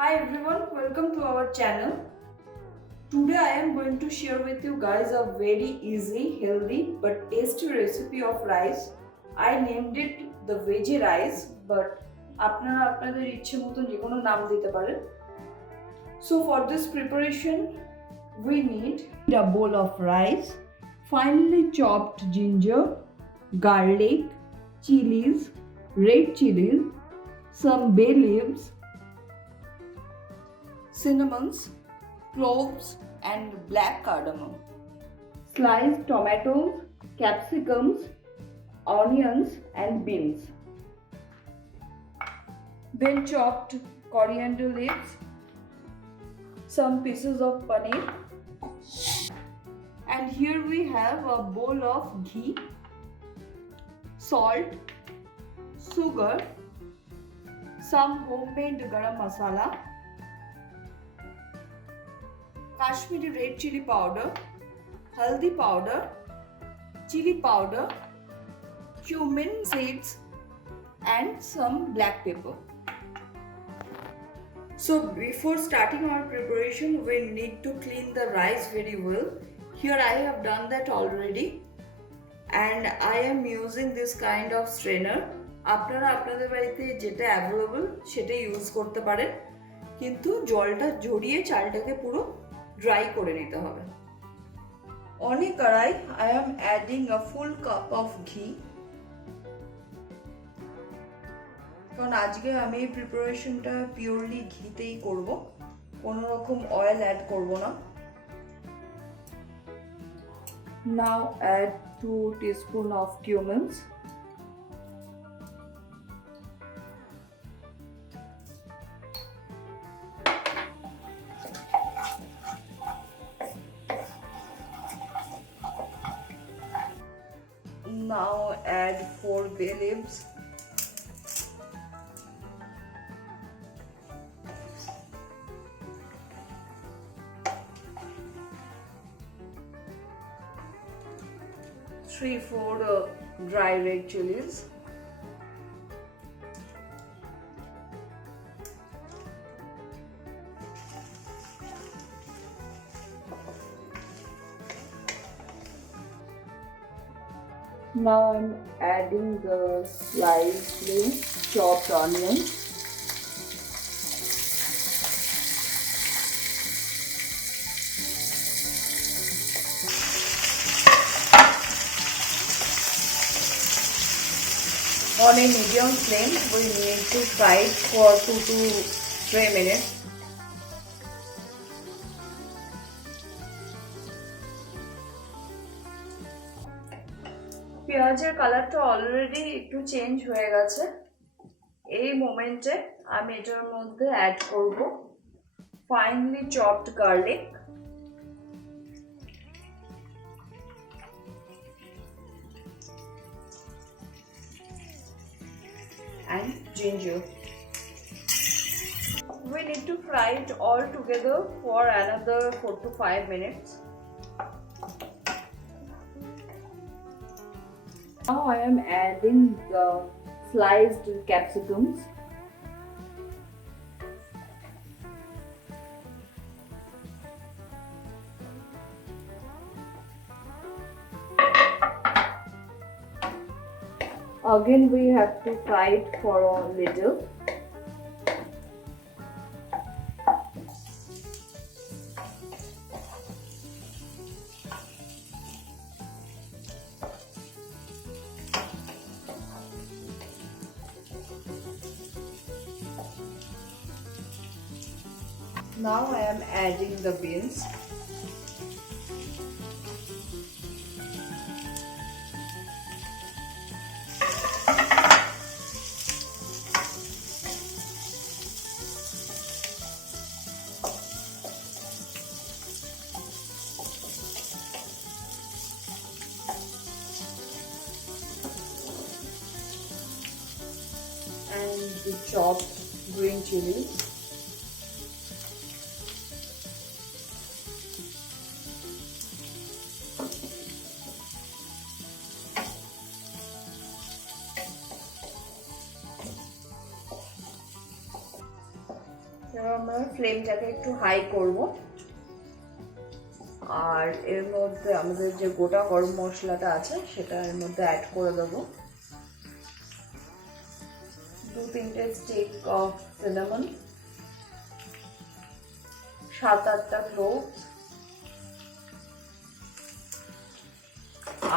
Hi everyone, welcome to our channel. Today I am going to share with you guys a very easy, healthy but tasty recipe of rice. I named it the veggie rice, but আপনারা আপনাদের ইচ্ছে মতন যে কোনো নাম দিতে পারেন. So for this preparation we need a bowl of rice, finely chopped ginger, garlic, chilies, red chilies, some bay leaves, cinnamons, cloves and black cardamom, sliced tomatoes, capsicums, onions and beans, then chopped coriander leaves, some pieces of paneer, and here we have a bowl of ghee, salt, sugar, some homemade garam masala, Kashmiri red chili powder, haldi powder, chili powder, cumin seeds and some black pepper. So before starting our preparation we need to clean the rice very well. Here I have done that already and I am using this kind of strainer. আপনারা আপনাদের বাড়িতে যেটা অ্যাভেলেবল সেটা ইউজ করতে পারেন, কিন্তু জলটা ঝরিয়ে চালটাকে পুরো dry করে নিতে হবে. On a karai I am adding a full cup of ghee. কারণ আজকে আমি এই প্রিপারেশনটা পিওরলি ঘিতেই করব, কোনো রকম অয়েল অ্যাড করব না. Now add 2 teaspoons of cumins. Now add 4 bay leaves. Three, 4 dry red chilies. Now I'm adding the slightly chopped onion. On a medium flame, we need to fry it for 2 to 3 minutes. পেঁয়াজের কালারটা অলরেডি একটু চেঞ্জ হয়ে গেছে. এই মোমেন্টে আমি এটার মধ্যে অ্যাড করব finely chopped garlic, and ginger. We need to fry it all together for another 4 to 5 minutes. Now I am adding the sliced capsicums. Again we have to fry it for a little. Now I am adding the beans. And the chopped green chilies. আমরা ফ্লেমটাকে একটু হাই করব, আর এর মধ্যে আমাদের যে গোটা গরম মশলাটা আছে সেটা এর মধ্যে অ্যাড করে দেবো। 2-3টে স্টিক অফ সিনামন, 7-8টা ক্লোভ,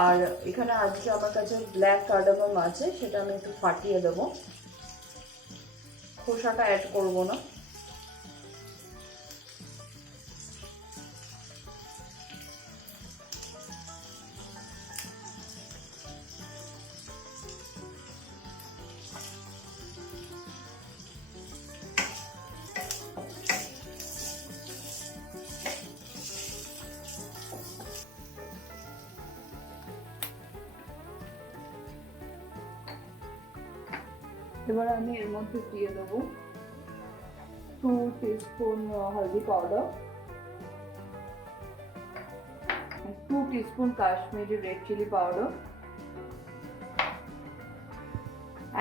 আর এখানে আজকে আমার কাছে ব্ল্যাক কার্ডামম আছে, সেটা আমি একটু ফাটিয়ে দেবো, খোসাটা অ্যাড করব না। এবার আমি এর মধ্যে দিয়ে দেবো 2 টিস্পুন হলদি powder, 2 teaspoon Kashmiri red chilli powder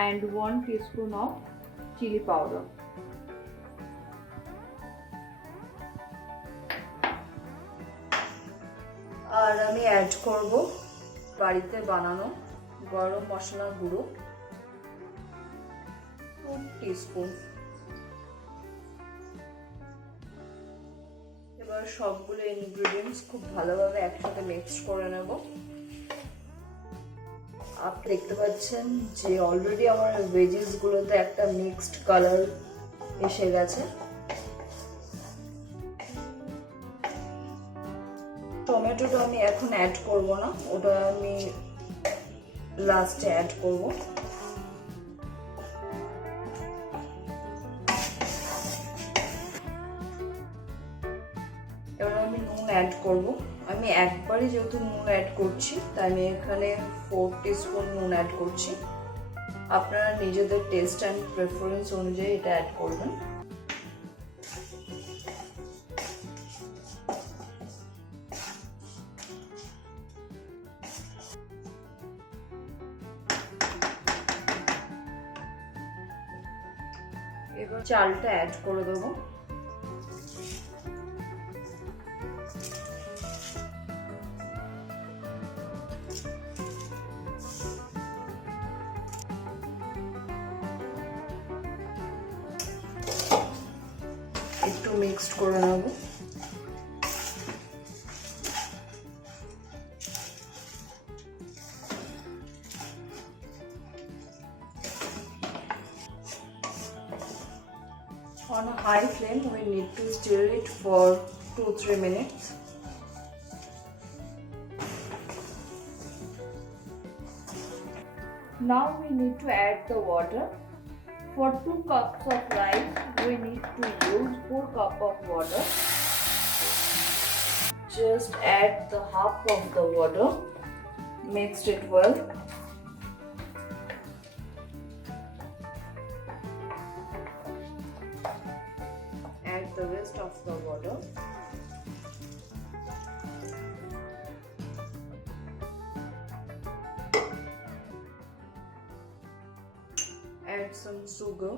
and 1 teaspoon of chili powder. আর আমি অ্যাড করব বাড়িতে বানানো গরম মশলার গুঁড়ো 2 টিস্পুন। এবার সবগুলো ইনগ্রেডিয়েন্টস খুব ভালোভাবে একসাথে মিক্স করে নেব। আপনি দেখতে পাচ্ছেন যে অলরেডি আমার ভেজিস গুলোতে একটা মিক্সড কালার এসে গেছে। টমেটোটা আমি এখন অ্যাড করব না, ওটা আমি লাস্টে অ্যাড করব। এবার আমি নুন অ্যাড করব। আমি একবারই যেহেতু নুন অ্যাড করছি তাই আমি এখানে 4 টিস্পুন নুন অ্যাড করছি। আপনারা নিজেদের টেস্ট অ্যান্ড প্রেফারেন্স অনুযায়ী এটা অ্যাড করবেন। এবার চালটা অ্যাড করে দেবো। একটু মিক্সড করে নেব। On a high flame, we need to stir it for 2-3 minutes. Now we need to add the water. For 2 cups of rice, we need to use 4 cups of water. Just add the half of the water, mix it well. Add the rest of the water. Add some sugar.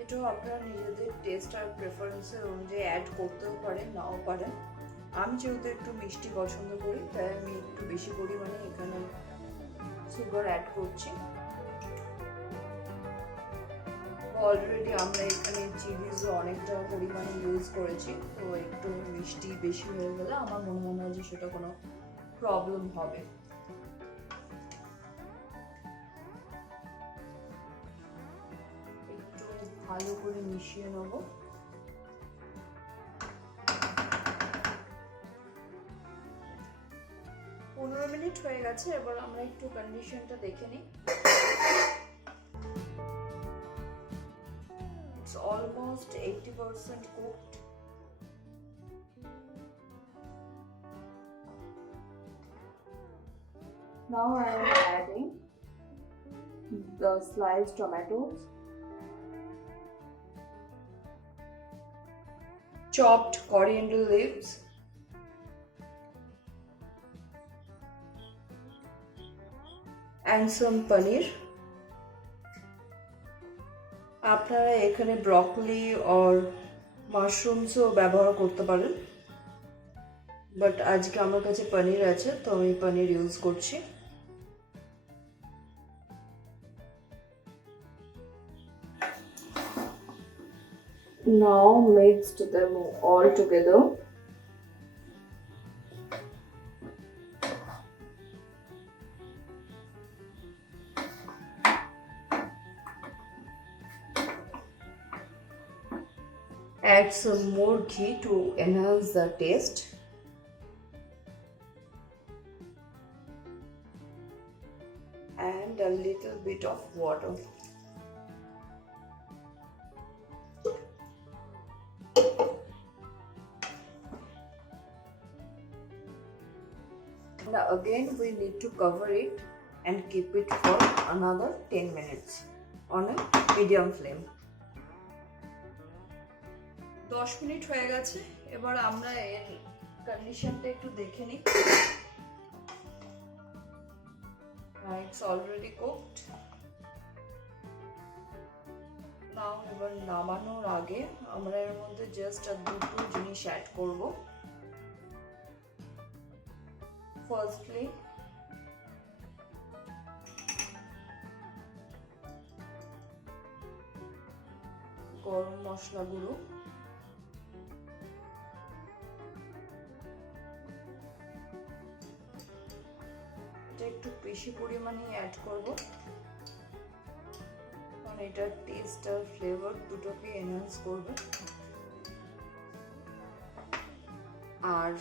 এটাও আপনারা নিজেদের টেস্ট আর প্রেফারেন্সের অনুযায়ী অ্যাড করতেও পারেন, নাও পারেন। আমি যেহেতু একটু মিষ্টি পছন্দ করি তাই আমি একটু বেশি পরিমাণে এখানে সুগার অ্যাড করছি। অলরেডি আমরা এখানে চিলিজও অনেকটা পরিমাণে ইউজ করেছি, তো একটু মিষ্টি বেশি হয়ে গেলে আমার মনে হয় যে সেটা কোনো প্রবলেম হবে। একটু ভালো করে মিশিয়ে নেব। পনেরো মিনিট হয়ে গেছে, এবার আমরা একটু কন্ডিশনটা দেখে নিই। It's almost 80% cooked. Now I am adding the sliced tomatoes, chopped coriander leaves, and some paneer. আপনারা এখানে ব্রকলি or মাশরুমসও ব্যবহার করতে পারেন, বাট আজকে আমার কাছে পনির আছে তো আমি পনির ইউজ করছি। Now mixed them all together. Add some more ghee to enhance the taste. And a little bit of water. Now again we need to cover it and keep it for another 10 minutes on a medium flame. 10 মিনিট হয়ে গেছে, এবার আমরা এর কন্ডিশনটা একটু দেখে নিই। It's already cooked. Now এবার নামানোর আগে আমরা এর মধ্যে জাস্ট দুটো জিনিস অ্যাড করব। Firstly, গরম মশলা গুঁড়ো, একটু বেশি পরিমাণে অ্যাড করব কারণ এটার টেস্ট আর ফ্লেভার দুটোকে এনহ্যান্স করবে। আর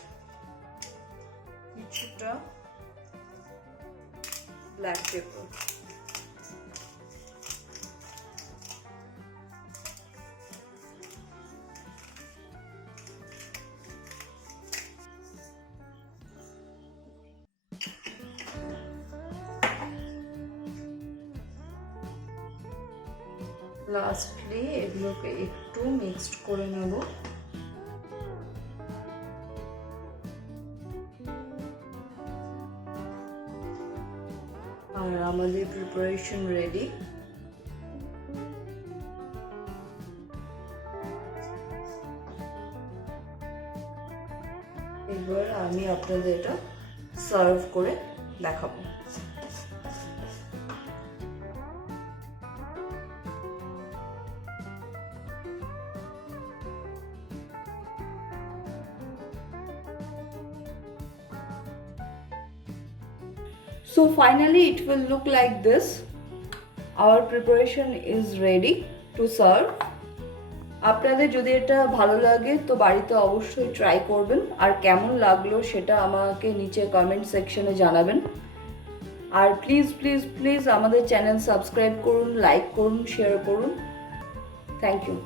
কিছুটা ব্ল্যাক পেপার। লাস্টলি এগুলোকে একটু মিক্সড করে নেব। আর আমাদের প্রিপারেশন রেডি। এবার আমি আপনাদের এটা সার্ভ করে দেখাবো। So finally it will look like this. Our preparation is ready to serve. আপনাদের যদি এটা ভালো লাগে তো বাড়িতে অবশ্যই ট্রাই করবেন, আর কেমন লাগলো সেটা আমাকে নিচে কমেন্ট সেকশনে জানাবেন। আর প্লিজ প্লিজ প্লিজ আমাদের চ্যানেল সাবস্ক্রাইব করুন, লাইক করুন, শেয়ার করুন। Thank you.